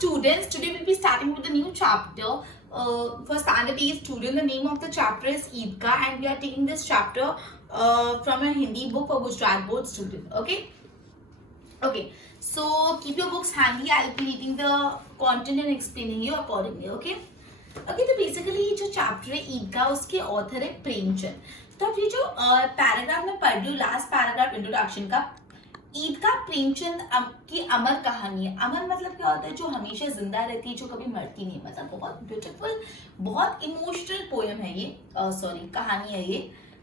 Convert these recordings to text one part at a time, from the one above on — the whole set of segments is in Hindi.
students, today we'll be starting with a new chapter. For standard A student, the name of the chapter is Eidgah, and we are taking this chapter from a Hindi book for Gujarat board student. Okay. So keep your books handy. I'll be reading the content and explaining you accordingly. Okay. तो बेसिकली ये जो चैप्टर है ईदगाह, उसके ऑथर है प्रेमचंद. तो अब ये जो पैराग्राफ में पढ़ रही हूँ, लास्ट पैराग्राफ इंट्रोडक्शन का, ईदगाह प्रेमचंद की अमर कहानी है. अमर मतलब क्या होता है? जो हमेशा जिंदा रहती है, जो कभी मरती नहीं. मतलब बहुत ब्यूटीफुल, बहुत इमोशनल पोएम है ये, कहानी है ये.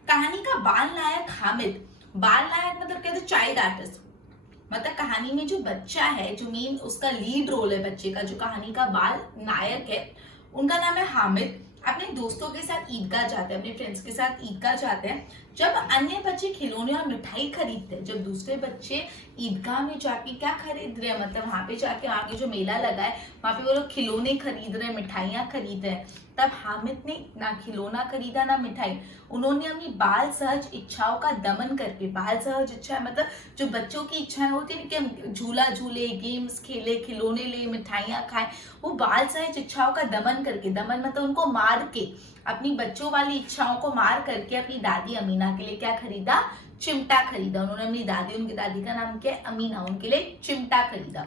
कहानी का बाल नायक हामिद. बाल नायक मतलब कहते हैं चाइल्ड आर्टिस्ट. मतलब कहानी में जो बच्चा है, जो मेन उसका लीड रोल है बच्चे का, जो कहानी का बाल नायक है, उनका नाम है हामिद. अपने दोस्तों के साथ ईदगाह जाते हैं, अपने फ्रेंड्स के साथ ईदगाह जाते हैं. जब अन्य बच्चे खिलौने और मिठाई खरीदते हैं, जब दूसरे बच्चे ईदगाह में जाके क्या खरीद रहे हैं, मतलब वहां पे जाके आगे जो मेला लगा है वहां पे वो लोग खिलौने खरीद रहे हैं, मिठाइयाँ खरीद रहे हैं, तब हामिद ने ना खिलौना खरीदा ना मिठाई. उन्होंने अपनी बाल सहज इच्छाओं का दमन करके, बाल सहज इच्छा मतलब जो बच्चों की इच्छाएं होती है कि हम झूला झूले, गेम्स खेले, खिलौने ले, मिठाइयाँ खाएं, वो बाल सहज इच्छाओं का दमन करके, दमन मतलब उनको मार के, अपनी बच्चों वाली इच्छाओं को मार करके अपनी दादी अमीना के लिए क्या खरीदा? चिमटा खरीदा. उन्होंने अपनी दादी, उनकी दादी का नाम क्या है? अमीना, उनके लिए चिमटा खरीदा.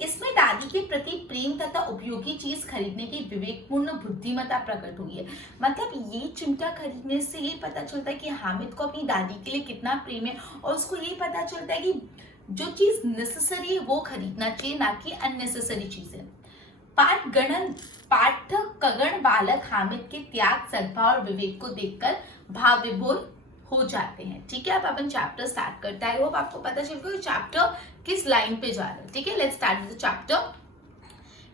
इसमें दादी के प्रति प्रेम तथा उपयोगी चीज खरीदने की विवेकपूर्ण बुद्धिमत्ता प्रकट हुई है. मतलब ये चिमटा खरीदने से ये पता चलता है कि हामिद को अपनी दादी के लिए कितना प्रेम है, और उसको ये पता चलता है कि जो चीज नेसेसरी है वो खरीदना चाहिए, ना कि अननेसेसरी चीजें. पाठकगण बालक हामिद के त्याग, सद्भाव और विवेक को देखकर भाव विभोर हो जाते हैं. ठीक है, अब अपन चैप्टर स्टार्ट करता है. होप आपको पता चल गया चैप्टर किस लाइन पे जा रहा है. ठीक है, let's start with the chapter.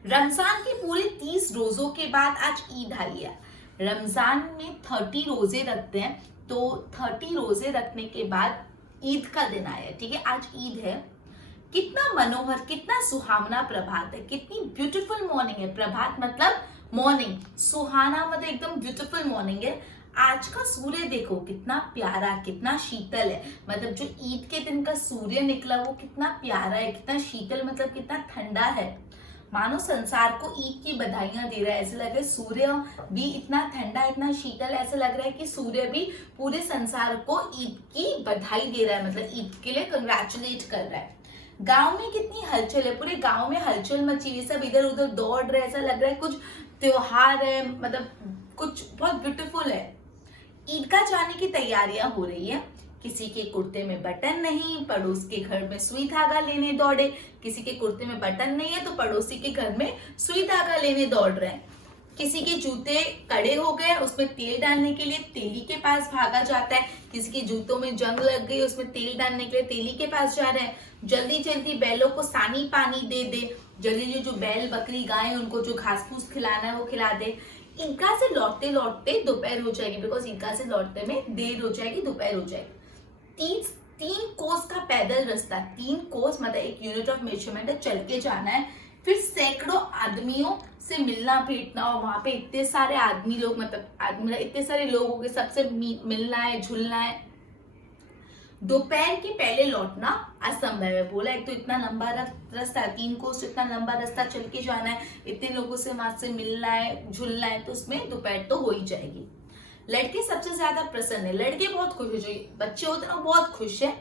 Ramzan के पूरे 30 रोजों के बाद आज ईद आई है. रमजान में 30 रोजे रखते हैं, तो 30 रोजे रखने के बाद ईद का दिन आया है. ठीक है, आज ईद है. कितना मनोहर, कितना सुहावना प्रभात है, कितनी ब्यूटीफुल मॉर्निंग है. प्रभात मतलब मॉर्निंग, सुहाना मतलब एकदम ब्यूटीफुल मॉर्निंग है. आज का सूर्य देखो कितना प्यारा, कितना शीतल है. मतलब जो ईद के दिन का सूर्य निकला वो कितना प्यारा है, कितना शीतल मतलब कितना ठंडा है. मानो संसार को ईद की बधाइयां दे रहा है. ऐसे लग रहा है सूर्य भी इतना ठंडा, इतना शीतल, ऐसे लग रहा है कि सूर्य भी पूरे संसार को ईद की बधाई दे रहा है, मतलब ईद के लिए कंग्रेचुलेट कर रहा है. गांव में कितनी हलचल है, पूरे गांव में हलचल मची हुई, सब इधर उधर दौड़ रहे, ऐसा लग रहा है कुछ त्योहार है, मतलब कुछ बहुत ब्यूटीफुल है. ईदगाह जाने की तैयारियां हो रही है. किसी के कुर्ते में बटन नहीं, पड़ोस के घर में सुई धागा लेने दौड़े. किसी के कुर्ते में बटन नहीं है तो पड़ोसी के घर में सुई धागा लेने दौड़ रहे हैं. किसी के जूते कड़े हो गए, उसमें तेल डालने के लिए तेली के पास भागा जाता है. किसी के जूतों में जंग लग गई, उसमें तेल डालने के लिए तेली के पास जा रहे हैं. जल्दी जल्दी बैलों को सानी पानी दे दे. जल्दी जो बैल बकरी गाय उनको जो घास फूस खिलाना है वो खिला दे. ईदगाह से लौटते लौटते दोपहर हो जाएगी, बिकॉज ईदगाह से लौटने में देर हो जाएगी, दोपहर हो जाएगी. 3 कोस का पैदल रास्ता, 3 कोस मतलब एक यूनिट ऑफ मेजरमेंट है, चल के जाना है. फिर सैकड़ों आदमियों से मिलना भेंटना, और वहां पे इतने सारे आदमी लोग, मतलब इतने सारे लोग हो गए, सबसे मिलना है, झुलना है. दोपहर के पहले लौटना असंभव है. बोला एक तो इतना लंबा रास्ता, 3 कोस इतना लंबा रास्ता चल के जाना है, इतने लोगों से वहां से मिलना है, झुलना है, तो उसमें दोपहर तो हो ही जाएगी. लड़के सबसे ज्यादा प्रसन्न है. लड़के बहुत खुश है, जो बच्चे होते हैं ना बहुत खुश है.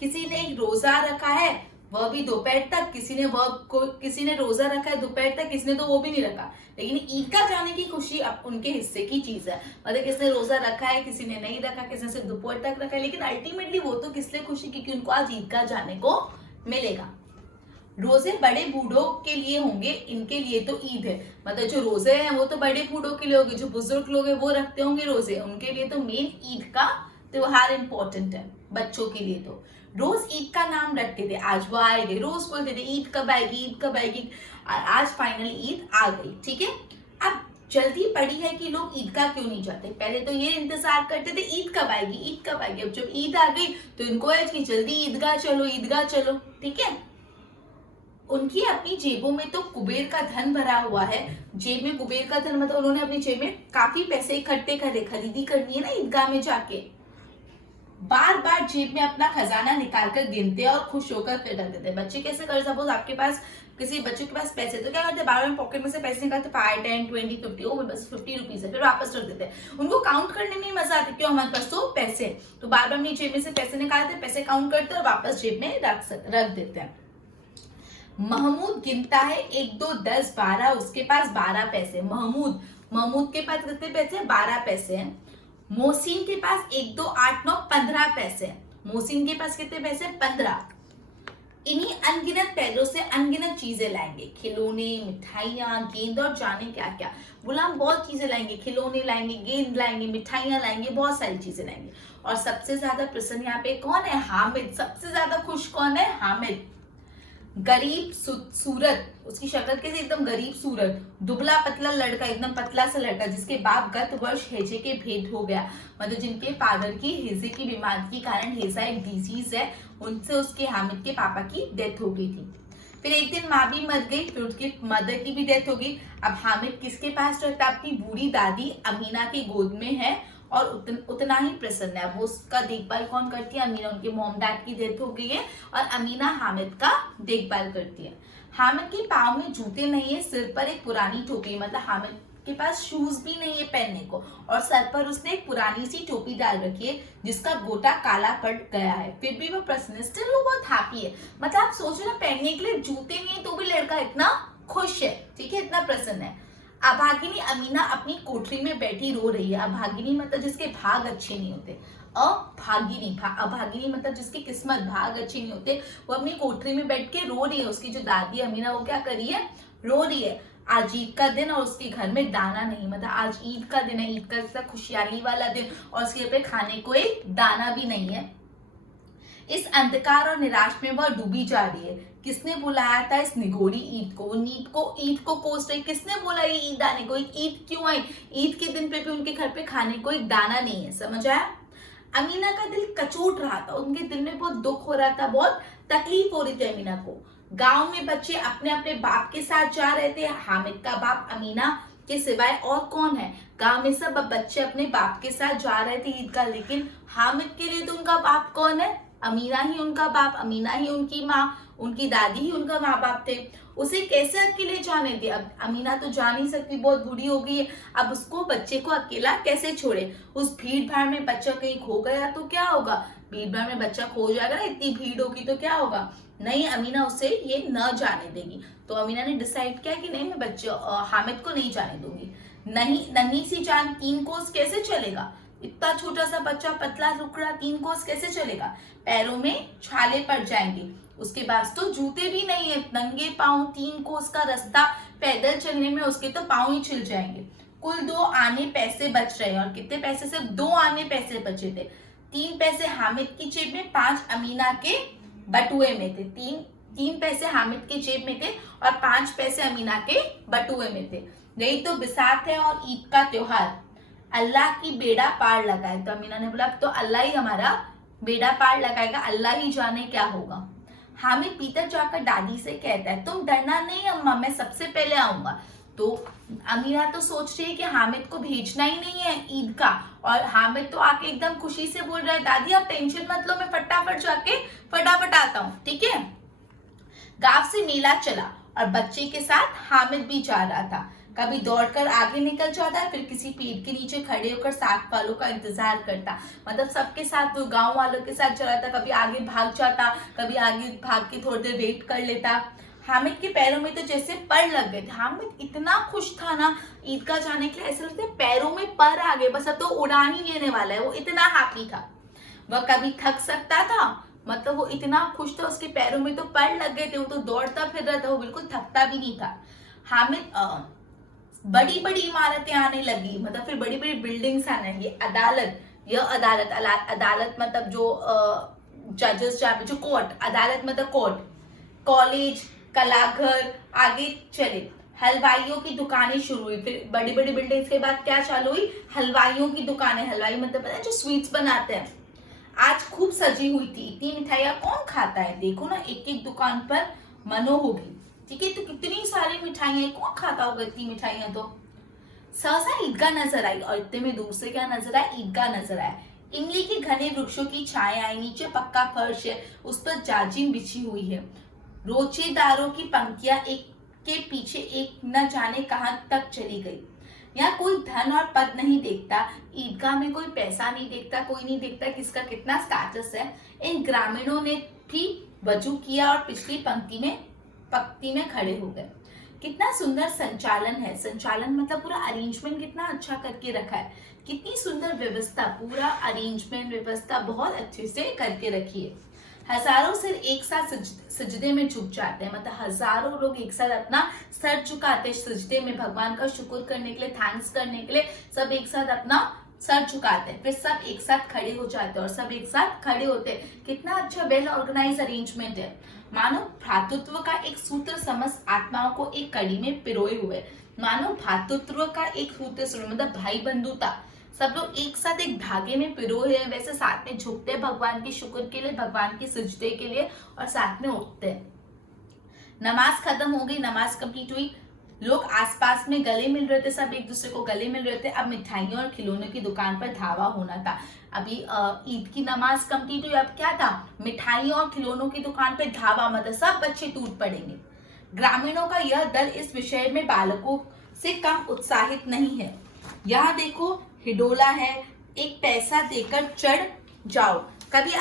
किसी ने एक रोजा रखा है, वह भी दोपहर तक. किसी ने रोजा रखा है दोपहर तक, किसी ने तो वो भी नहीं रखा. लेकिन ईदगाह जाने की खुशी अब उनके हिस्से की चीज है. मतलब किसी ने रोजा रखा है, किसी ने नहीं रखा, किसी ने सिर्फ दोपहर तक रखा है, लेकिन अल्टीमेटली वो तो किस लिए खुशी, क्योंकि उनको आज ईदगाह जाने को मिलेगा. रोजे बड़े बूढ़ों के लिए होंगे, इनके लिए तो ईद है. मतलब जो रोजे हैं वो तो बड़े बूढ़ों के लिए होंगे, जो बुजुर्ग लोग हैं वो रखते होंगे रोजे, उनके लिए तो मेन ईद का त्योहार इंपॉर्टेंट है. बच्चों के लिए तो रोज ईद का नाम रखते थे. आज वो आएगी, रोज बोलते थे ईद कब आएगी, ईद कब आएगी. आज फाइनली ईद आ गई. ठीक है, अब जल्दी पड़ी है कि लोग ईदगाह क्यों नहीं जाते. पहले तो ये इंतजार करते थे ईद कब आएगी, ईद कब आएगी. अब जब ईद आ गई तो इनको है कि जल्दी ईदगाह चलो, ईदगाह चलो. ठीक है, उनकी अपनी जेबों में तो कुबेर का धन भरा हुआ है. जेब में कुबेर का धन मतलब उन्होंने अपनी जेब में काफी पैसे इकट्ठे करे, खरीदी करनी है ना ईदगाह में जाके. बार बार जेब में अपना खजाना निकाल कर गिनते और खुश होकर फिर रख देते. बच्चे कैसे कर, सपोज आपके पास किसी बच्चों के पास पैसे तो क्या करते हैं, बार बार पॉकेट में से पैसे निकालते, 5, 10, 20, 50, ओ बस 50 रुपीज है, फिर वापस रख देते हैं। उनको काउंट करने में मजा आता है, क्यों, हमारे पास तो पैसे, तो बार बार अपनी जेब में से पैसे निकालते, पैसे काउंट करते और वापस जेब में रख देते हैं। महमूद गिनता है 1, 2, 10, 12, उसके पास 12 पैसे। महमूद के पास कितने पैसे, 12 पैसे हैं। मोहसिन के पास 1, 2, 8, 9, 15 पैसे हैं। मोहसिन के पास कितने पैसे, 15। इन्हीं अनगिनत पैरों से अनगिनत चीजें लाएंगे, खिलौने, मिठाइयाँ, गेंद और जाने क्या क्या। गुलाम बहुत चीजें लाएंगे, खिलौने लाएंगे, गेंद लाएंगे, मिठाइयाँ लाएंगे, बहुत सारी चीजें लाएंगे। और सबसे ज्यादा प्रसन्न यहाँ पे कौन है, हामिद। सबसे ज्यादा खुश कौन है, हामिद। गरीब सूरत, उसकी शक्ल कैसे, एकदम गरीब सूरत, दुबला पतला लड़का, एकदम पतला सा लड़का जिसके बाप गत वर्ष हेजे के भेंट हो गया, मतलब जिनके फादर की हेजे की बीमारी के कारण, हेजा एक डिजीज है, उनसे उसके हामिद के पापा की डेथ हो गई थी। फिर एक दिन माँ भी मर गई, फिर उसकी मदर की भी डेथ हो गई। अब हामिद किसके पास रहता है, अपनी बूढ़ी दादी अमीना की गोद में है और उतना ही प्रसन्न है। वो उसका देखभाल कौन करती है, अमीना। उनके मॉम डैड की डेथ हो गई है और अमीना हामिद का देखभाल करती है। हामिद के पाँव में जूते नहीं है, सिर पर एक पुरानी टोपी, मतलब हामिद के पास शूज भी नहीं है पहनने को, और सर पर उसने एक पुरानी सी टोपी डाल रखी है जिसका गोटा काला पड़ गया है। फिर भी वो प्रसन्न, स्टिल वो बहुत हैप्पी है। मतलब आप सोचो ना, पहनने के लिए जूते नहीं तो भी लड़का इतना खुश है, ठीक है, इतना प्रसन्न है। अभागिनी अमीना अपनी कोठरी में बैठी रो रही है। अभागिनी मतलब जिसके भाग अच्छे नहीं होते, अभागिनी मतलब जिसकी किस्मत, भाग अच्छे नहीं होते, वो अपनी कोठरी में बैठ के रो रही है। उसकी जो दादी अमीना, वो क्या कर रही है, रो रही है। आज ईद का दिन और उसके घर में दाना नहीं, मतलब आज ईद का दिन है, ईद का खुशहाली वाला दिन, और उसके पे खाने को एक दाना भी नहीं है। इस अंधकार और निराश में वह डूबी जा रही है। किसने बुलाया था इस निगोरी ईद को, ईद को कोस रही, किसने बोला ये ईद आने को, ईद क्यों आई, ईद के दिन पे भी उनके घर पे खाने को एक दाना नहीं है, समझ आया। अमीना का दिल कचोट रहा था, उनके दिल में बहुत दुख हो रहा था, बहुत तकलीफ हो रही थी अमीना को। गांव में बच्चे अपने अपने बाप के साथ जा रहे थे। हामिद का बाप अमीना के सिवाय और कौन है, गांव में सब बच्चे अपने बाप के साथ जा रहे थे ईद का, लेकिन हामिद के लिए तो उनका बाप कौन है, अमीना ही उनका बाप, अमीना ही उनकी माँ, उनकी दादी ही उनका माँ बाप थे। उसे कैसे अकेले जाने दे, अब अमीना तो जा नहीं सकती, बहुत बूढ़ी हो गई है, अब उसको बच्चे को अकेला कैसे छोड़े। उस भीड़ भाड़ में बच्चा कहीं खो गया तो क्या होगा, भीड़ भाड़ में बच्चा खो जाएगा ना, इतनी भीड़ होगी तो क्या होगा। नहीं, अमीना उसे ये न जाने देगी। तो अमीना ने डिसाइड किया कि नहीं, मैं बच्चे हामिद को नहीं जाने दूंगी। नहीं, नन्ही सी जान 3 कोस कैसे चलेगा, इतना छोटा सा बच्चा, पतला टुकड़ा, 3 कोस कैसे चलेगा, पैरों में छाले पड़ जाएंगे। उसके पास तो जूते भी नहीं है, नंगे पाँव 3 कोस का रास्ता पैदल चलने में उसके तो पाँव ही छिल जाएंगे। कुल 2 आने पैसे बच रहे हैं, और कितने पैसे, सिर्फ 2 आने पैसे बचे थे। 3 पैसे हामिद की जेब में, 5 अमीना के बटुए में थे। 3 पैसे हामिद के जेब में थे और 5 पैसे अमीना के बटुए में थे। यही तो बिसात है और ईद का त्योहार, अल्लाह की बेड़ा पार लगाए। तो अमीना ने बोला तो अल्लाह ही हमारा बेड़ा पार लगाएगा, अल्लाह ही जाने क्या होगा। हामिद भीतर जाकर दादी से कहता है, तुम डरना नहीं अम्मा, मैं सबसे पहले आऊंगा। तो अमीना तो सोच रही है कि हामिद को भेजना ही नहीं है ईद का, और हामिद तो आके एकदम खुशी से बोल रहा है, दादी आप टेंशन मत लो, मैं फटाफट जाके फटाफट आता हूँ, ठीक है। गांव से मेला चला और बच्चे के साथ हामिद भी जा रहा था। कभी दौड़कर आगे निकल जाता है, फिर किसी पेड़ के नीचे खड़े होकर साथ वालों का इंतजार करता, मतलब सबके साथ, वो गांव वालों के साथ चला था। कभी आगे भाग जाता, कभी आगे भाग के थोड़ी देर वेट कर लेता। हामिद के पैरों में तो जैसे पर लग गए थे। हामिद इतना खुश था ना ईद का जाने के लिए, ऐसा लगता है पैरों में पर आ गए, बस अब तो उड़ान ही लेने वाला है, वो इतना हैप्पी था। वह कभी थक सकता था, मतलब वो इतना खुश था, उसके पैरों में तो पर लग गए थे, वो तो दौड़ता फिर रहा था, वो बिल्कुल थकता भी नहीं था। हामिद बड़ी बड़ी इमारतें आने लगी, मतलब फिर बड़ी बड़ी बिल्डिंग्स आने लगी। अदालत मतलब जो जजेस जहाँ पे, जो कोर्ट, अदालत मतलब कोर्ट, कॉलेज, कलाघर, आगे चले। हलवाइयों की दुकानें शुरू हुई, फिर बड़ी बड़ी बिल्डिंग्स के बाद क्या चालू हुई, हलवाइयों की दुकानें। हलवाई मतलब पता है जो स्वीट्स बनाते हैं। आज खूब सजी हुई थी, इतनी मिठाइयाँ कौन खाता है, देखो ना एक एक दुकान पर मनो होगी, ठीक है। तो कितनी सारी मिठाइयाँ, कौन खाता होगा इतनी मिठाइयाँ। तो सहसा ईदगाह नजर आई, और इतने में दूर से क्या नजर आया, ईदगाह नजर आया। इमली के घने वृक्षों की छाया आई, नीचे पक्का फर्श है, उस पर जाजिम बिछी हुई है। रोचेदारों की पंक्तियां एक के पीछे एक न जाने कहां तक चली गई। यहाँ कोई धन और पद नहीं देखता, ईदगाह में कोई पैसा नहीं देखता, कोई नहीं देखता किसका कितना स्टेटस है। इन ग्रामीणों ने भी वजू किया और पिछली पंक्ति में खड़े हो गए। कितना सुंदर संचालन है, संचालन मतलब पूरा अरेंजमेंट कितना अच्छा करके रखा है, कितनी सुंदर व्यवस्था, पूरा अरेंजमेंट व्यवस्था बहुत अच्छे से करके रखी है। हजारों सिर एक साथ सजदे में झुक जाते हैं, मतलब हजारों लोग एक साथ अपना सर झुकाते हैं सजदे में, भगवान का शुक्र करने के लिए, थैंक्स करने के लिए सब एक साथ अपना सर झुकाते हैं, फिर सब एक साथ खड़े हो जाते हैं और सब एक साथ खड़े होते हैं। कितना अच्छा वेल ऑर्गेनाइज अरेंजमेंट है। मानो भ्रातृत्व का एक सूत्र समस्त आत्माओं को एक कड़ी में पिरोए हुए, मानो भ्रातृत्व का एक सूत्र मतलब भाई बंधुता, सब लोग एक साथ एक धागे में पिरोए हैं, वैसे साथ में झुकते हैं भगवान के शुक्र के लिए, भगवान की सजदे के लिए और साथ में उठते हैं। नमाज खत्म हो गई, नमाज कंप्लीट हुई, लोग आसपास में गले मिल रहे थे, सब एक दूसरे को गले मिल रहे थे। अब मिठाइयों और खिलौनों की दुकान पर धावा होना था। अभी ईद की नमाज कंप्लीट हुई, अब क्या था, मिठाइयों और खिलौनों की दुकान पर धावा, मतलब सब बच्चे टूट पड़ेंगे। ग्रामीणों का यह दल इस विषय में बालकों से कम उत्साहित नहीं है। यहाँ देखो हिडोला है, एक पैसा देकर चढ़ जाओ, कभी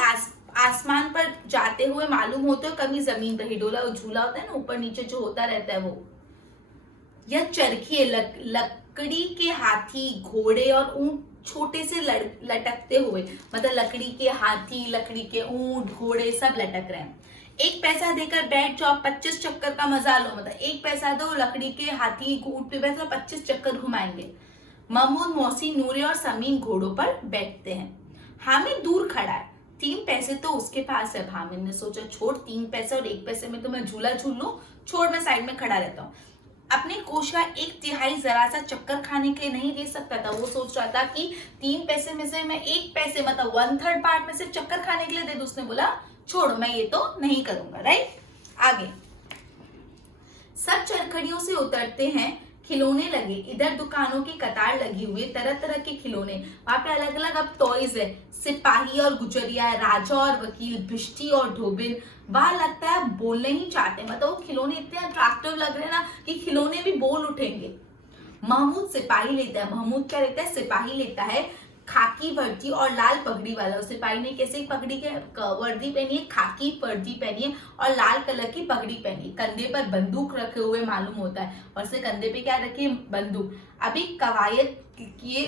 आसमान पर जाते हुए मालूम होते हो, कभी जमीन पर। हिडोला झूला होता है ना, ऊपर नीचे जो होता रहता है वो। यह चरखी है, लकड़ी के हाथी, घोड़े और ऊंट छोटे से लटकते हुए, मतलब लकड़ी के हाथी, लकड़ी के ऊंट, घोड़े सब लटक रहे हैं। एक पैसा देकर बैठ जाओ, 25 चक्कर का मजा लो, मतलब एक पैसा दो, लकड़ी के हाथी ऊंट पे बैठो, 25 चक्कर घुमाएंगे। महमूद, मौसी, नूरे और समीन घोड़ों पर बैठते हैं। हामिद दूर खड़ा है, 3 पैसे तो उसके पास है। हामिद ने सोचा छोड़, 3 पैसे और 1 पैसे में तो मैं झूला झूल लूं, छोड़ मैं साइड में खड़ा रहता हूँ। अपने कोष का 1/3 जरा सा चक्कर खाने के लिए नहीं दे सकता था। वो सोच रहा था कि 3 पैसे में से मैं 1 पैसे मतलब 1/3 पार्ट में से चक्कर खाने के लिए दे दूं। उसने बोला छोड़, मैं ये तो नहीं करूंगा। राइट, आगे सब चरखड़ियों से उतरते हैं, खिलौने लगे, इधर दुकानों की कतार लगी हुई, तरह तरह के खिलौने, वहां पे अलग अलग अब टॉयज है, सिपाही और गुजरिया, राजा और वकील, भिष्टी और धोबिन। वहां लगता है बोलने ही चाहते, मतलब वो खिलौने इतने अट्रैक्टिव लग रहे हैं ना कि खिलौने भी बोल उठेंगे। महमूद सिपाही लेता है, महमूद क्या लेता है, सिपाही लेता है, खाकी वर्दी और लाल पगड़ी वाला। सिपाही ने कैसे पगड़ी के वर्दी पहनी है, खाकी वर्दी पहनी है और लाल कलर की पगड़ी पहनी है, कंधे पर बंदूक रखे हुए मालूम होता है, और से कंधे पे क्या रखी है, बंदूक। अभी कवायद किए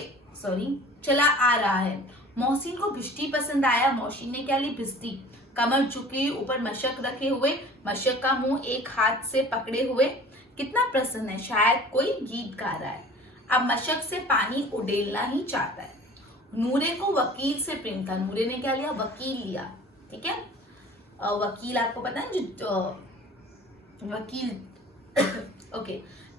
चला आ रहा है। मोहसिन को भिष्टी पसंद आया, मोहसिन ने क्या ली, भिष्टी, कमर झुकी, ऊपर मशक रखे हुए, मशक का मुंह एक हाथ से पकड़े हुए, कितना प्रसन्न है, शायद कोई गीत गा रहा है। अब मशक से पानी उड़ेलना ही चाहता है। नूरे को वकील से प्रेम था, नूरे ने क्या लिया, वकील लिया। ठीक है, वकील आपको पता है जो वकील ओके।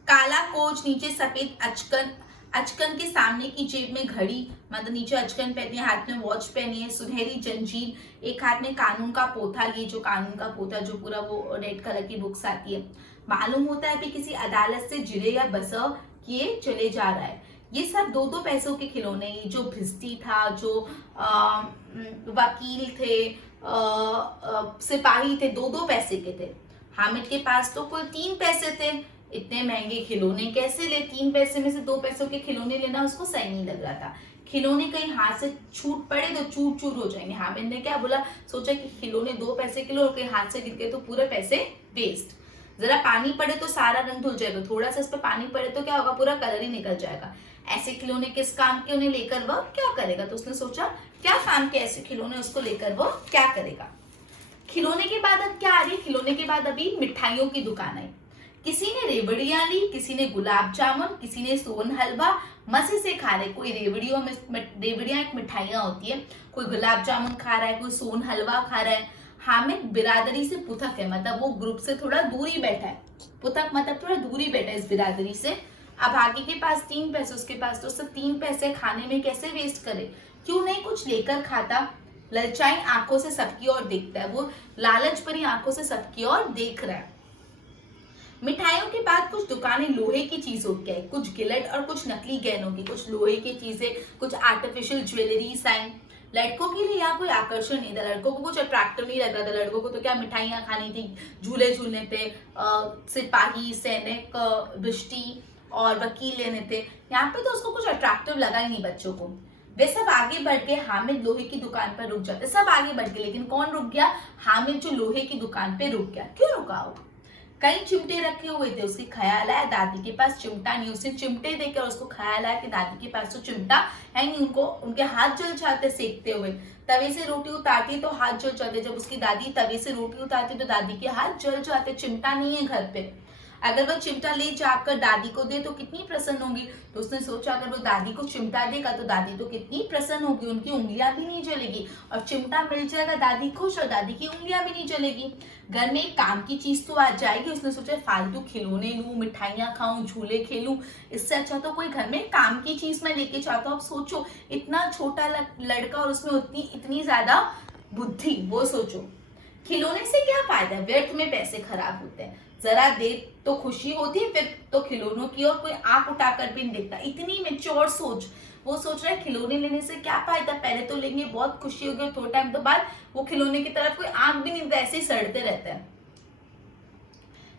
काला कोच, नीचे सफेद अचकन, अचकन के सामने की जेब में घड़ी, मतलब नीचे अचकन पहनी है, हाथ में वॉच पहनी है, सुनहरी जंजीर, एक हाथ में कानून का पोथा लिए, जो कानून का पोथा जो पूरा वो रेड कलर की बुक्स आती है। मालूम होता है अभी किसी अदालत से जिरे या बसा किए चले जा रहा है। ये सब 2-2 पैसों के खिलौने, जो भिस्ती था, जो वकील थे, सिपाही थे, 2-2 पैसे के थे। हामिद के पास तो कुल 3 पैसे थे। इतने महंगे खिलौने कैसे ले, 3 पैसे में से 2 पैसों के खिलौने लेना उसको सही नहीं लग रहा था। खिलौने कहीं हाथ से छूट पड़े तो चूर चूर हो जाएंगे। हामिद ने क्या बोला, सोचा कि खिलौने 2 पैसे के लो, कहीं हाथ से गिर गए तो पूरे पैसे वेस्ट। जरा पानी पड़े तो सारा रंग धुल जाएगा, थोड़ा सा इस पर पानी पड़े तो क्या होगा, पूरा कलर ही निकल जाएगा। ऐसे खिलौने किस काम के, उन्हें लेकर वह क्या करेगा। तो उसने सोचा क्या काम के ऐसे खिलौने, उसको लेकर वह क्या करेगा। खिलौने के बाद अब क्या आ रही है, खिलौने के बाद अभी मिठाइयों की दुकान आई। किसी ने रेवड़ियां ली, किसी ने गुलाब जामुन, किसी ने सोन हलवा, मजे से खा रहे। कोई रेवड़ियों में, रेवड़ियां एक मिठाइयां होती है, कोई गुलाब जामुन खा रहा है, कोई सोन हलवा खा रहा है। हामिद बिरादरी से पुथक है, मतलब वो ग्रुप से थोड़ा दूरी बैठा है। पुथक मतलब थोड़ा दूरी बैठा है इस बिरादरी से। अब आगे के पास 3 पैसे, उसके पास तो सिर्फ 3 पैसे, खाने में कैसे वेस्ट करे, क्यों नहीं कुछ लेकर खाता। ललचाई आंखों से सबकी ओर देखता है, वो लालच भरी आंखों से सबकी ओर देख रहा है। मिठाइयों के बाद कुछ दुकानें लोहे की चीजों की है, कुछ गिलट और कुछ नकली गहनों की, कुछ लोहे की चीजें, कुछ आर्टिफिशियल ज्वेलरी साइन। लड़कों के लिए यहाँ कोई आकर्षण नहीं था, लड़कों को कुछ अट्रैक्टिव नहीं लग रहा था। लड़कों को तो क्या मिठाइयाँ खानी थी, झूले झूलने थे, सिपाही, सैनिक, बिश्ती और वकील लेने थे। यहाँ पे तो उसको कुछ अट्रैक्टिव लगा ही नहीं बच्चों को। वे सब आगे बढ़ के हामिद लोहे की दुकान पर रुक जाते, सब आगे बढ़ के, लेकिन कौन रुक गया? हामिद जो लोहे की दुकान पे रुक गया। क्यों रुका हो? कई चिमटे रखे हुए थे, उसके ख्याल आया दादी के पास चिमटा नहीं। उसने चिमटे देकर उसको ख्याल आया कि दादी के पास तो चिमटा है नहीं, उनको उनके हाथ जल जाते सेकते हुए। तवे से रोटी उतारती तो हाथ जल जाते, जब उसकी दादी तवे से रोटी उतारती तो दादी के हाथ जल जाते। चिमटा नहीं है घर पे, अगर वो चिमटा ले जाकर दादी को दे तो कितनी प्रसन्न होगी। तो उसने सोचा अगर वो दादी को चिमटा देगा तो दादी तो कितनी प्रसन्न होगी, उनकी उंगलियां भी नहीं जलेगी और चिमटा मिल जाएगा, दादी खुश और दादी की उंगलियां भी नहीं जलेगी। घर में एक काम की चीज तो आ जाएगी। उसने सोचा फालतू खिलौने लूं, मिठाइयां खाऊं, झूले खेलूं, इससे अच्छा तो कोई घर में काम की चीज मैं लेके चाहता हूँ। अब सोचो इतना छोटा लड़का और उसमें इतनी ज्यादा बुद्धि। वो सोचो खिलौने से क्या फायदा, व्यर्थ में पैसे खराब होते हैं। जरा देर तो खुशी होती है, फिर तो खिलौनों की और कोई आंख उठाकर भी नहीं देखता। इतनी मेच्योर सोच। वो सोच रहा है खिलौने लेने से क्या फायदा, पहले तो लेंगे बहुत खुशी होगी और थोड़े टाइम तो बाद वो खिलौने की तरफ कोई आंख भी नहीं, ऐसे ही सड़ते रहते हैं।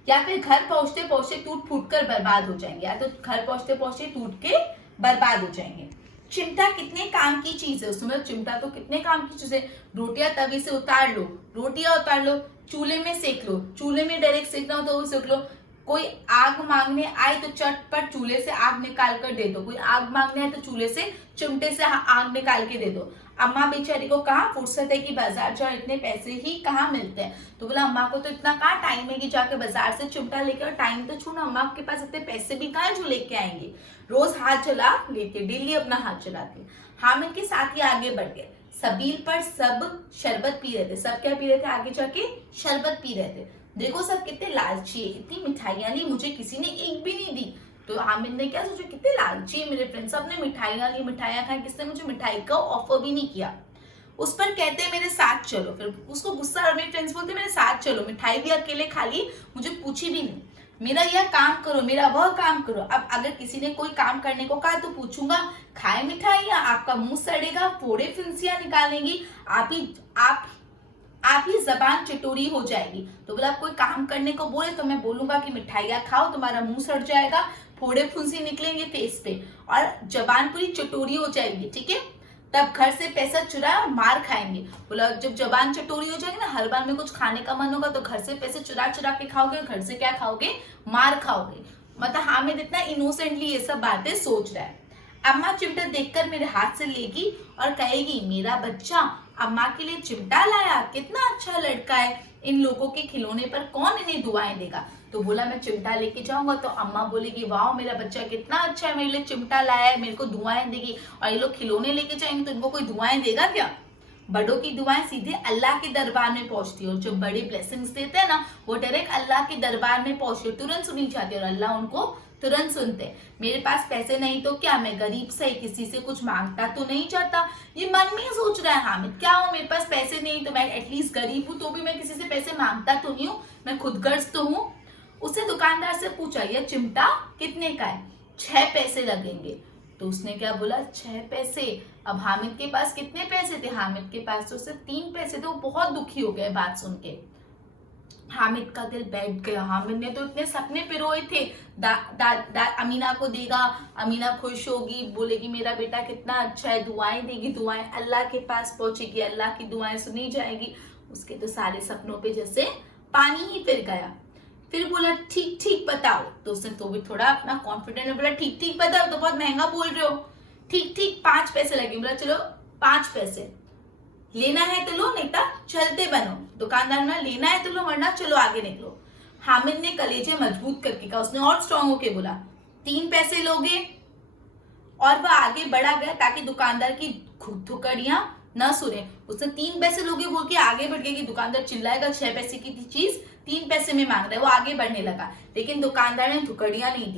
या फिर घर पहुंचते पहुंचते टूट फूट कर बर्बाद हो जाएंगे, या तो घर पहुंचते पहुंचते टूट के बर्बाद हो जाएंगे। चिमटा कितने काम की चीज है, उसमें चिमटा तो कितने काम की चीज है। रोटियां तवे से उतार लो, रोटियां उतार लो, चूल्हे में सेक लो, चूल्हे में डायरेक्ट सेकना हो तो वो सेक लो। कोई आग मांगने आए तो चटपट चूल्हे से आग निकाल कर दे दो, कोई आग मांगने आए तो चूल्हे से चिमटे से आग निकाल के दे दो। अम्मा बेचारी को कहाँ फुर्सत है कि बाजार जाओ, इतने पैसे ही कहाँ मिलते हैं। तो बोला अम्मा को तो इतना कहाँ टाइम है कि जाके बाजार से चिमटा लेके, और टाइम तो छूना, अम्मा के पास इतने पैसे भी कहाँ जो लेके आएंगे। रोज हाथ चला लेते, डेली अपना हाथ चलाते। हामिद के साथ ही आगे बढ़ गए। सबील पर सब शरबत पी रहे थे, सब क्या पी रहे थे, आगे जाके शरबत पी रहे थे। देखो सब कितने लालची है, इतनी मिठाइयां ली, मुझे किसी ने एक भी नहीं दी। तो हामिद ने क्या सोचा, कितने लालची है मेरे फ्रेंड्स, सबने मिठाइयां ली, मिठाइयां खाई, किसने मुझे मिठाई का ऑफर भी नहीं किया। उस पर कहते हैं मेरे साथ चलो, फिर उसको गुस्सा और मेरे फ्रेंड्स बोलते मेरे साथ चलो, मिठाई भी अकेले खा ली, मुझे पूछी भी नहीं, मेरा यह काम करो, मेरा वह काम करो। अब अगर किसी ने कोई काम करने को कहा तो पूछूंगा, खाए मिठाइयां, आपका मुंह सड़ेगा, फोड़े फिंसियां निकालेंगी, आप ही जबान चटोरी हो जाएगी। तो बोला कोई काम करने को बोले तो मैं बोलूंगा कि मिठाइयां खाओ, तुम्हारा मुंह सड़ जाएगा, फोड़े फुंसी निकलेंगे फेस पे और जबान पूरी चटोरी हो जाएगी, ठीक है। तब घर से पैसा चुराया और मार खाएंगे। बोला जब जबान चटोरी हो जाएगी ना, हर बार में कुछ खाने का मन होगा तो घर से पैसे चुरा चुरा के खाओगे, घर से क्या खाओगे, मार खाओगे। मतलब हामिद इतना इनोसेंटली ये सब बातें सोच रहा है। अम्मा चिमटा देखकर मेरे हाथ से लेगी और कहेगी मेरा बच्चा अम्मा के लिए चिमटा लाया, कितना अच्छा लड़का है, इन लोगों के खिलौने पर कौन इन्हें दुआएं देगा। तो बोला मैं चिमटा लेके जाऊंगा तो अम्मा बोलेगी वाह मेरा बच्चा कितना अच्छा है, मेरे लिए चिमटा लाया है, मेरे को दुआएं देगी। और ये लोग खिलौने लेके जाएंगे तो इनको कोई दुआएं देगा क्या। बड़ों की दुआएं सीधे अल्लाह के दरबार में पहुंचती है और जो बड़े ब्लेसिंग्स देते हैं ना वो डायरेक्ट अल्लाह के दरबार में पहुंचती है, तुरंत सुनी जाती है और अल्लाह उनको तुरंत सुनते। मेरे पास पैसे नहीं तो क्या, मैं गरीब से किसी से कुछ मांगता तो नहीं जाता। ये मन में ही सोच रहा है हामिद, क्या हो मेरे पास पैसे नहीं तो मैं एटलीस्ट गरीब हूं तो भी मैं किसी से पैसे मांगता तो नहीं हूँ, मैं खुदगर्ज तो हूँ। उसने दुकानदार से पूछा यह चिमटा कितने का है, 6 पैसे लगेंगे। तो उसने क्या बोला 6 पैसे। अब हामिद के पास कितने पैसे थे, हामिद के पास तो सिर्फ 3 पैसे थे। वो बहुत दुखी हो गए बात सुन के, हामिद का दिल बैठ गया। हामिद ने तो इतने सपने पिरोए थे, अमीना को देगा, अमीना खुश होगी, बोलेगी मेरा बेटा कितना अच्छा है, दुआएं देगी, दुआएं अल्लाह के पास पहुंचेगी, अल्लाह की दुआएं सुनी जाएगी। उसके तो सारे सपनों पे जैसे पानी ही फिर गया। फिर बोला ठीक ठीक बताओ। तो उसने तो भी थोड़ा अपना कॉन्फिडेंट में बोला ठीक ठीक बताओ, तो बहुत महंगा बोल रहे हो, ठीक ठीक 5 पैसे लगे। बोला चलो 5 पैसे, लेना है तो लो नहीं तो चलते बनो। दुकानदार ने लेना है तो लो वरना चलो आगे निकलो। हामिद ने कलेजे मजबूत करके कहा, उसने और स्ट्रॉन्ग होके बोला 3 पैसे लोगे। और वह आगे बढ़ा गया ताकि दुकानदार की धुकड़ियां न सुने। उसने 3 पैसे लोगे बोल के आगे बढ़ गया कि दुकानदार चिल्लाएगा 6 पैसे की चीज 3 पैसे में मांग रहा है। वो आगे बढ़ने लगा लेकिन दुकानदार ने धुकड़ियां नहीं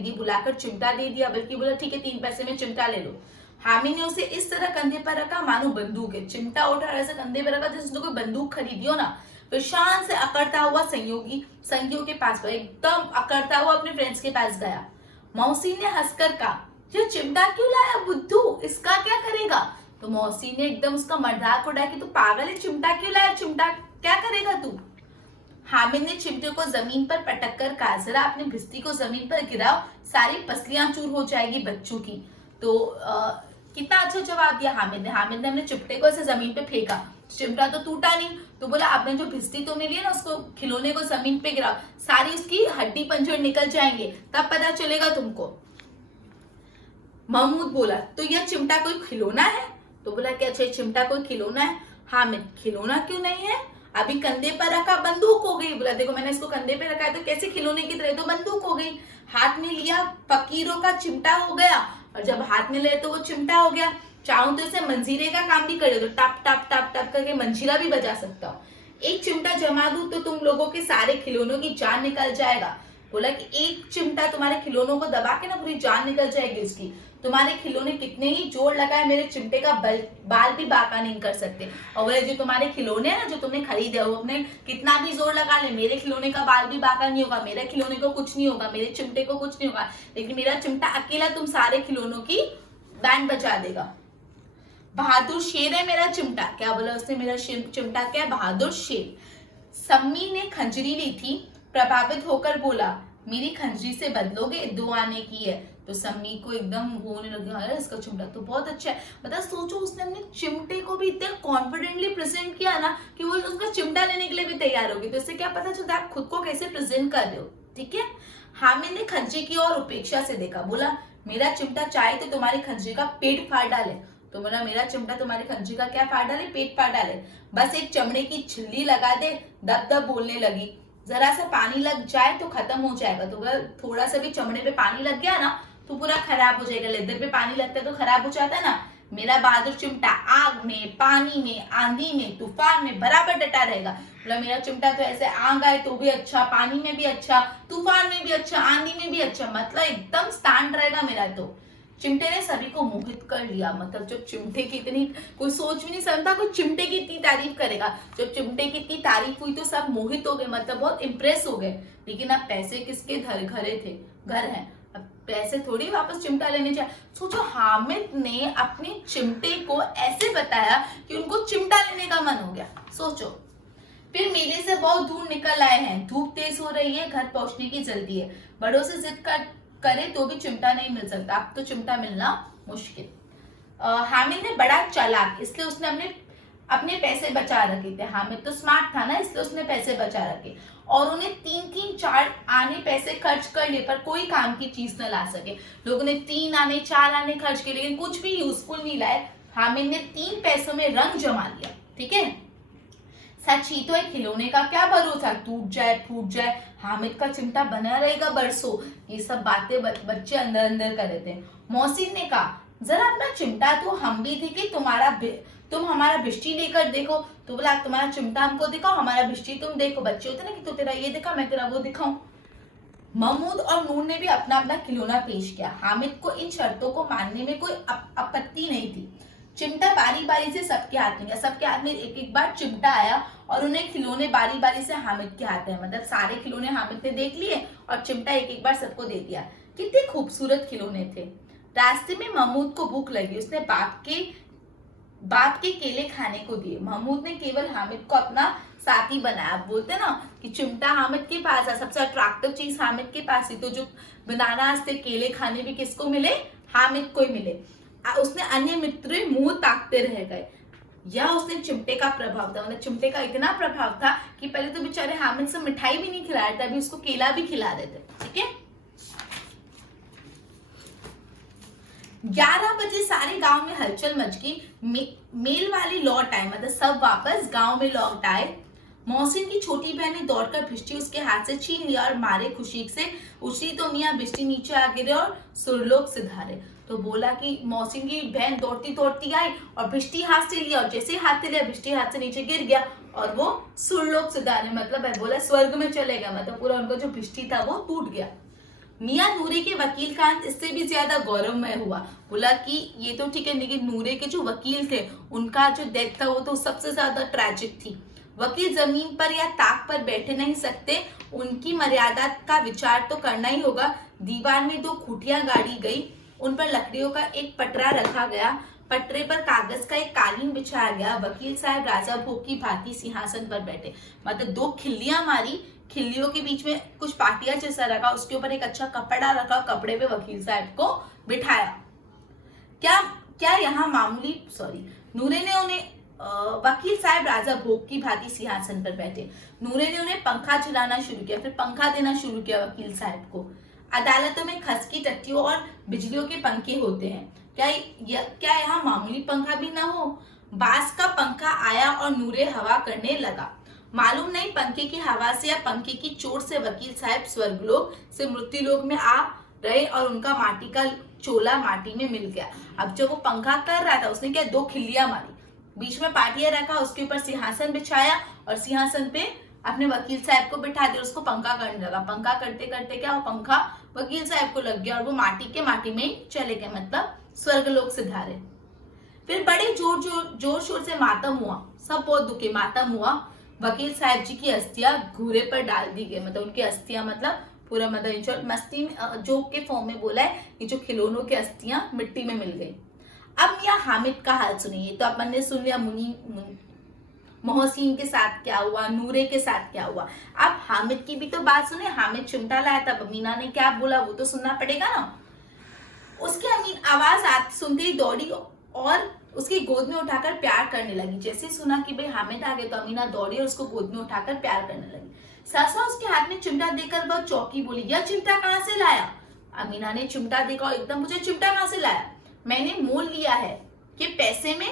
दी, बुलाकर चिमटा दे दिया, बल्कि बोला ठीक है 3 पैसे में चिमटा ले लो। हामिद ने उसे इस तरह कंधे पर रखा मानो बंदूक है, चिमटा उठा ऐसे कंधे पर रखा जैसे उसने कोई बंदूक खरीदी हो ना। फिर शान से अकड़ता हुआ संगियों के पास एकदम अकड़ता हुआ अपने फ्रेंड्स के पास गया। मौसी ने हंसकर कहा ये चिमटा क्यों लाया बुद्धू, इसका क्या करेगा। तो मौसी ने एकदम उसका मजाक उड़ाया कि तू पागल है, चिमटा क्यों लाया, चिमटा क्या करेगा तू। हामिद ने चिमटे को जमीन पर पटक कर कहा, जरा अपनी भिस्ती को जमीन पर गिराओ, सारी पसलियां चूर हो जाएगी बच्चों की। तो कितना अच्छा जवाब दिया हामिद ने। हामिद ने अपने चिमटे को ऐसे जमीन पे फेंका, चिमटा तो टूटा नहीं। तो बोला आपने जो भिस्ती तुमने ली ना, उसको खिलौने को जमीन पे गिराओ, सारी उसकी हड्डी पंजर निकल जाएंगे, तब पता चलेगा तुमको। महमूद बोला तो यह चिमटा कोई खिलौना है। तो बोला कि अच्छा चिमटा कोई खिलौना है। हामिद खिलौना क्यों नहीं है, अभी कंधे पर रखा बंदूक हो गई। बोला देखो मैंने इसको कंधे पे रखा है तो कैसे खिलौने की तरह, तो बंदूक हो गई। हाथ में लिया फकीरों का चिमटा हो गया, और जब हाथ में ले तो वो चिमटा हो गया। चाहूं तो इसे मंजीरे का काम भी करे, तो टप टप टप टप करके मंजीरा भी बजा सकता हूँ। एक चिमटा जमा दूं तो तुम लोगों के सारे खिलौनों की जान निकल जाएगा। बोला कि एक चिमटा तुम्हारे खिलौनों को दबा के ना पूरी जान निकल जाएगी उसकी। तुम्हारे खिलौने कितने ही जोर लगाए मेरे चिमटे का बाल भी बाका नहीं कर सकते। और बोले जो तुम्हारे खिलौने हैं ना, जो तुमने खरीदे हो, अपने कितना भी जोर लगा ले, मेरे खिलौने का बाल भी बाका नहीं होगा, मेरे खिलौने को कुछ नहीं होगा, मेरे चिमटे को कुछ नहीं होगा, लेकिन मेरा चिमटा अकेला तुम सारे खिलौनों की बैंड बजा देगा। बहादुर शेर है मेरा चिमटा। क्या बोला उसने, मेरा चिमटा क्या है, बहादुर शेर। सम्मी ने खंजरी ली थी, प्रभावित होकर बोला मेरी खंजरी से बदलोगे, 2 आने की है। तो सम्मी को एकदम होने लगा, अरे इसका चिमटा तो बहुत अच्छा है। मतलब सोचो उसने अपने चिमटे को भी इतने कॉन्फिडेंटली प्रेजेंट किया ना कि वो उसका चिमटा लेने के लिए भी तैयार होगी। तो इससे क्या पता चलता है आप खुद को कैसे प्रेजेंट कर रहे हो। ठीक है। हामिद ने खंजरी की ओर उपेक्षा से देखा, बोला मेरा चिमटा चाहे तो तुम्हारी खंजरी का पेट फाड़ डाले। तो बोला मेरा चिमटा तुम्हारी खंजरी का क्या फाड़ डाले, पेट फाड़ डाले। बस एक चमड़े की छिल्ली लगा दे। दब दब बोलने लगी, जरा सा पानी लग जाए तो खत्म हो जाएगा। तो अगर थोड़ा सा भी चमड़े पे पानी लग गया ना तो पूरा खराब हो जाएगा। लेदर पे पानी लगता है तो खराब हो जाता है ना। मेरा बहादुर चिमटा आग में, पानी में, आंधी में, तूफान में बराबर डटा रहेगा। बोला मेरा चिमटा तो ऐसे आग आए तो भी अच्छा, पानी में भी अच्छा, तूफान में भी अच्छा, आंधी में भी अच्छा, मतलब एकदम स्टैंड रहेगा मेरा। तो चिमटे ने सभी को मोहित कर लिया। मतलब जब चिमटे की इतनी, कोई सोच भी नहीं सकता कोई चिमटे की इतनी तारीफ करेगा। जब चिमटे की इतनी तारीफ हुई तो सब मोहित हो गए, मतलब बहुत इंप्रेस हो गए। लेकिन अब पैसे किसके घरे थे, घर है, अब पैसे थोड़ी वापस चिमटा लेने चाहिए। सोचो हामिद ने अपने चिमटे को ऐसे बताया कि उनको चिमटा लेने का मन हो गया। सोचो। फिर मेले से बहुत दूर निकल आए हैं, धूप तेज हो रही है, घर पहुंचने की जल्दी है। बड़ों से जिद करे तो भी चिमटा नहीं मिल सकता, अब तो चिमटा मिलना मुश्किल। हामिद ने बड़ा चालाक, इसलिए उसने अपने पैसे बचा रखे थे। हामिद तो स्मार्ट था ना, इसलिए उसने पैसे बचा रखे और उन्हें 3-3, 4 आने पैसे खर्च कर लिए पर कोई काम की चीज न ला सके। लोगों ने 3 आने 4 आने खर्च किए लेकिन कुछ भी यूजफुल नहीं लाए। हामिद ने 3 पैसों में रंग जमा लिया। ठीक है। सच ही तो है, खिलौने का क्या भरोसा, टूट जाए फूट जाए, हामिद का चिमटा बना रहेगा बरसों। ये सब बातें बच्चे अंदर अंदर कर रहे थे। मौसी ने कहा जरा अपना चिमटा तो हम भी देखे, तुम हमारा बिस्टी लेकर देखो। तो बोला तुम्हारा चिमटा हमको दिखाओ, हमारा बिस्टी तुम देखो। बच्चे होते ना कि तू तेरा ये दिखा, मैं तेरा वो दिखाऊं। महमूद और नूर ने भी अपना अपना खिलौना पेश किया। हामिद को इन शर्तों को मानने में कोई आपत्ति नहीं थी। चिमटा बारी बारी से सबके हाथ में गया। सबके हाथ में एक एक बार चिमटा आया और उन्हें खिलौने बारी बारी से हामिद के हाथ में, मतलब सारे खिलौने हामिद ने देख लिए और चिमटा एक एक बार सबको दे दिया। कितने खूबसूरत खिलौने थे। रास्ते में महमूद को भूख लगी, उसने बाप के केले खाने को दिए। महमूद ने केवल हामिद को अपना साथी बनाया। बोलते ना कि चिमटा हामिद के पास है, सबसे अट्रैक्टिव चीज हामिद के पास ही, तो जो बनाना से केले खाने भी किसको मिले, हामिद को ही मिले। उसने अन्य मित्र मुंह ताकते रह गए। या उसने चिमटे का प्रभाव था, मतलब चिमटे का इतना प्रभाव था कि पहले तो बेचारे हामिद से मिठाई भी नहीं खिला रहे थे, अभी उसको केला भी खिला देते। ठीक है। 11 बजे सारे गांव में हलचल मच गई। मेल वाले लौट आए, मतलब सब वापस गांव में लौट आए। मोहसिन की छोटी बहन ने दौड़कर भिष्टी उसके हाथ से छीन लिया और मारे खुशी से उछली तो मियाँ भिष्टी नीचे आ गिरे और सुरलोक सिधारे। तो बोला कि मोहसिन की बहन दौड़ती दौड़ती आई और भिष्टी हाथ से लिया और जैसे हाथ से लिया भिष्टी हाथ से नीचे गिर गया और वो सुरलोक सिधारे, मतलब है बोला स्वर्ग में चले गया, मतलब पूरा उनका जो भिष्टी था वो टूट गया। मियाँ नूरे के वकील कांत इससे भी ज्यादा गौरवमय हुआ। बोला कि ये तो ठीक है, लेकिन नूरे के जो वकील थे उनका जो डेथ था वो तो सबसे ज्यादा ट्रैजिक थी। वकील जमीन पर या ताक पर बैठे नहीं सकते, उनकी मर्यादा का विचार तो करना ही होगा। दीवार में 2 खूंटियां गाड़ी गई, उन पर लकड़ियों का एक पटरा रखा गया। पटरे पर कागज का एक कालीन बिछाया गया, वकील साहब राजा भोग की भांति सिंहासन पर बैठे। मतलब 2 खिल्लियां मारी, खिल्लियों के बीच में कुछ पाटिया जैसा रखा, उसके ऊपर एक अच्छा कपड़ा रखा, कपड़े पे वकील साहब को बिठाया। क्या क्या यहाँ मामूली नूरे ने उन्हें वकील साहब राजा भोग की भांति सिंहासन पर बैठे। नूरे ने उन्हें पंखा चलाना शुरू किया, फिर पंखा देना शुरू किया वकील साहब को। अदालतों में खस की टट्टियों और बिजलियों के पंखे होते हैं, क्या यहाँ मामूली पंखा भी ना हो? बांस का पंखा आया और नूरे हवा करने लगा। मालूम नहीं पंखे की हवा से या पंखे की चोट से वकील साहब स्वर्गलोक से मृत्युलोक में आ रहे और उनका माटी का चोला माटी में मिल गया। अब जब वो पंखा कर रहा था उसने क्या 2 खिल्लियां मारी, बीच में पाटिया रखा, उसके ऊपर सिंहासन बिछाया और सिंहासन पे अपने वकील साहब को बिठा दिया, उसको पंखा करने लगा। पंखा करते करते क्या वो पंखा वकील साहब को लग गया और वो माटी में ही चले गए, मतलब स्वर्गलोक से धारे। फिर बड़े जोर शोर से मातम हुआ, सब बहुत दुखी, मातम हुआ। वकील साहब जी की अस्थियां घूरे पर डाल दी गई, मतलब उनकी अस्थियां मतलब पूरा मतलब मस्ती में जोक के फॉर्म में बोला है कि जो खिलौनों की अस्थियां मिट्टी में मिल गई। अब यहाँ हामिद का हाल सुनिए। तो अपन ने सुन लिया मोहसिन के साथ क्या हुआ, नूरे के साथ क्या हुआ। अब हामिद की भी तो बात सुने। हामिद चिमटा लाया था, अमीना ने क्या बोला वो तो सुनना पड़ेगा ना। उसकी अमीन आवाज सुनते ही दौड़ी और उसकी गोद में उठाकर प्यार करने लगी। जैसे सुना कि भाई हामिद आ गए तो अमीना दौड़ी और उसको गोद में उठाकर प्यार करने लगी। सहसा उसके हाथ में चिमटा देकर वह चौकी, बोली यह चिमटा कहाँ से लाया? अमीना ने चिमटा देखा और एकदम, मुझे चिमटा कहाँ से लाया? मैंने मोल लिया है। कि पैसे में?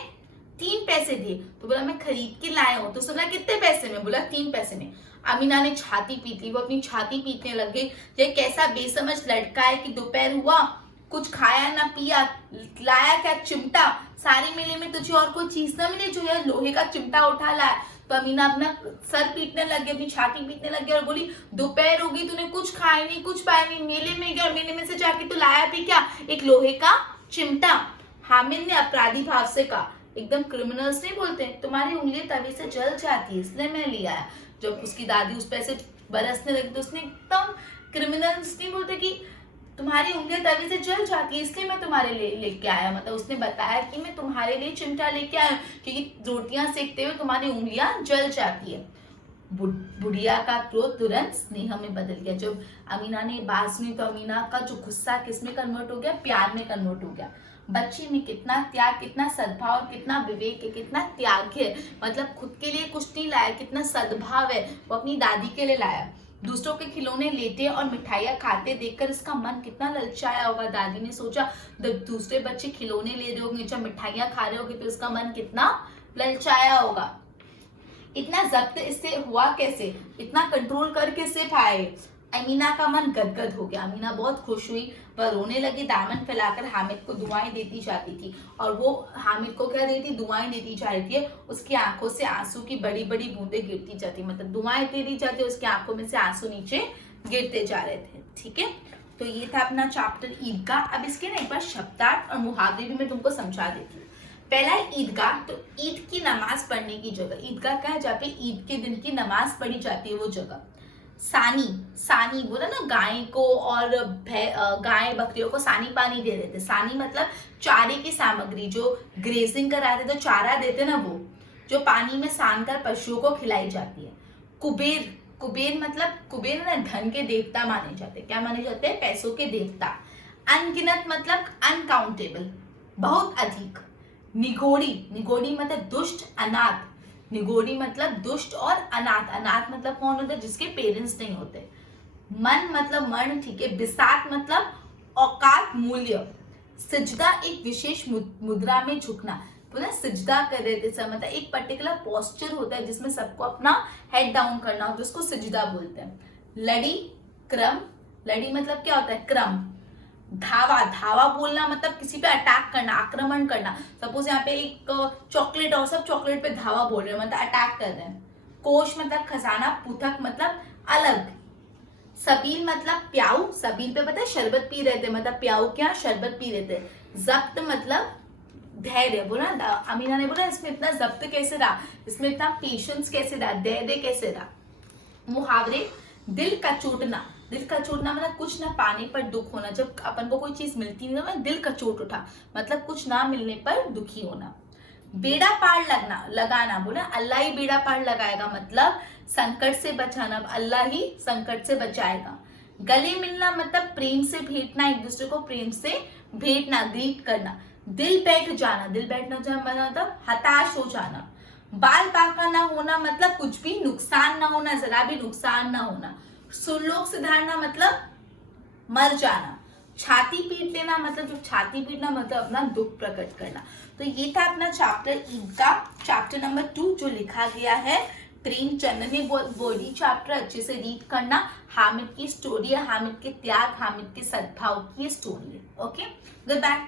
3 पैसे दिए। तो बोला मैं खरीद के लाया हूँ। तो सुना कितने पैसे में? बोला 3 पैसे में। अमीना ने छाती पीट ली, वो अपनी छाती पीटने लग गई। ये कैसा बेसमझ लड़का है कि दोपहर हुआ कुछ खाया ना पिया, लाया क्या चिमटा? सारे मेले में तुझे और कोई चीज ना मिले जो यह लोहे का चिमटा उठा लाया। तो अमीना अपना सर पीटने लग गई, अपनी छाती पीटने लग गई और बोली दोपहर हो गई, तूने कुछ खाया नहीं, कुछ पाया नहीं, मेले में गया, मेले में से जाके तू लाया भी क्या? एक लोहे का चिमटा। हामिद ने अपराधी भाव से कहा, एकदम क्रिमिनल्स नहीं बोलते, तुम्हारी उंगलियां तवी से जल जाती है इसलिए मैं लिया है। जब उसकी दादी उस पर ऐसे बरसने लगी तो उसने एकदम, क्रिमिनल्स नहीं बोलते कि तुम्हारी उंगलियां तवी से जल जाती है इसलिए मैं तुम्हारे लिए लेके आया। मतलब उसने बताया कि मैं तुम्हारे लिए चिमटा लेके आया क्योंकि रोटियां सेकते हुए तुम्हारी उंगलियां जल जाती है। बुढ़िया का क्रोध तुरंत स्नेह में बदल गया। जब अमीना ने बात सुनी तो अमीना का जो गुस्सा किसमें कन्वर्ट हो गया? प्यार में कन्वर्ट हो गया। बच्चे में कितना त्याग, कितना सद्भाव और कितना विवेक है, कितना त्याग है। मतलब खुद के लिए कुछ नहीं लाया, कितना सद्भाव है, वो अपनी दादी के लिए लाया। दूसरों के खिलौने लेते और मिठाइयाँ खाते देखकर इसका मन कितना ललचाया होगा। दादी ने सोचा जब दूसरे बच्चे खिलौने ले रहे होंगे, जब मिठाइयाँ खा रहे होंगे तो इसका मन कितना ललचाया होगा। इतना जब्त इससे हुआ कैसे? इतना कंट्रोल करके कैसे पाए? अमीना का मन गदगद हो गया। अमीना बहुत खुश हुई, वह रोने लगी, दामन फैलाकर हामिद को दुआएं देती जाती थी। और वो हामिद को क्या देती? दुआएं देती जा रही थी। उसकी आंखों से आंसू की बड़ी बड़ी बूंदें गिरती जाती, मतलब दुआएं दे दी जाती, उसकी आंखों में से आंसू नीचे गिरते जा रहे थे। ठीक है, तो ये था अपना चैप्टर ईद का। अब इसके ना एक बार शब्दार्थ और मुहावरे भी मैं तुमको समझा देती हूँ। पहला है ईदगाह। तो ईद की नमाज पढ़ने की जगह, ईदगाह क्या है? जहाँ पे ईद के दिन की नमाज पढ़ी जाती है वो जगह। सानी, सानी बोला ना गाय को, और गाय बकरियों को सानी पानी दे देते। सानी मतलब चारे की सामग्री, जो ग्रेजिंग कराते तो चारा देते ना, वो जो पानी में सान कर पशुओं को खिलाई जाती है। कुबेर, कुबेर मतलब कुबेर ना धन के देवता माने जाते। क्या माने जाते हैं? पैसों के देवता। अनगिनत मतलब अनकाउंटेबल, बहुत अधिक। निगोड़ी, निगोड़ी मतलब दुष्ट, अनाथ। निगोड़ी मतलब दुष्ट और अनाथ। अनाथ मतलब कौन होता है? जिसके पेरेंट्स नहीं होते। मन मतलब मरण, ठीक है। बिसात मतलब औकात, मूल्य। सिजदा एक विशेष मुद्रा में झुकना, बोला सिजदा कर रहे थे सब, मतलब एक पर्टिकुलर पोस्चर होता है जिसमें सबको अपना हेड डाउन करना होता है, उसको सिजदा बोलते हैं। लड़ी, क्रम, लड़ी मतलब क्या होता है? क्रम। धावा, धावा बोलना मतलब किसी पे अटैक करना, आक्रमण करना। सपोज यहाँ पे एक चॉकलेट और सब चॉकलेट पे धावा बोल रहे हैं, मतलब अटैक कर रहे हैं। कोश मतलब खजाना, पुथक मतलब अलग। सबील मतलब प्याऊ, सबील पे पता है शरबत पी रहे थे, मतलब प्याऊ क्या? शरबत पी रहे थे। जब्त मतलब धैर्य। बोला अमीना ने बोला इसमें इतना जब्त कैसे रहा, इसमें इतना पेशेंस कैसे रहा, धैर्य कैसे रहा। मुहावरे, दिल का चूटना, दिल कचोटना मतलब कुछ ना पाने पर दुख होना, जब अपन को कोई चीज मिलती नहीं तो दिल कचोट उठा, मतलब कुछ ना मिलने पर दुखी होना। बेड़ा पार लगाना बोला अल्लाह ही बेड़ा पार लगाएगा, मतलब संकट से बचाना, अल्लाह ही संकट से बचाएगा। गले मिलना मतलब प्रेम से भेंटना, एक दूसरे को प्रेम से भेंटना, ग्रीट करना। दिल बैठ जाना, दिल बैठना मतलब हताश हो जाना। बाल बांका ना होना मतलब कुछ भी नुकसान ना होना, जरा भी नुकसान ना होना। सुरलोक सिधारना मतलब मर जाना। छाती पीट लेना मतलब, जब छाती पीटना मतलब अपना दुख प्रकट करना। तो ये था अपना चैप्टर ईद का चैप्टर नंबर 2 जो लिखा गया है प्रेमचंद ने। बहुत बॉडी चैप्टर, अच्छे से रीड करना। हामिद की स्टोरी है, हामिद के त्याग, हामिद के सद्भाव की स्टोरी है। Okay, good bye.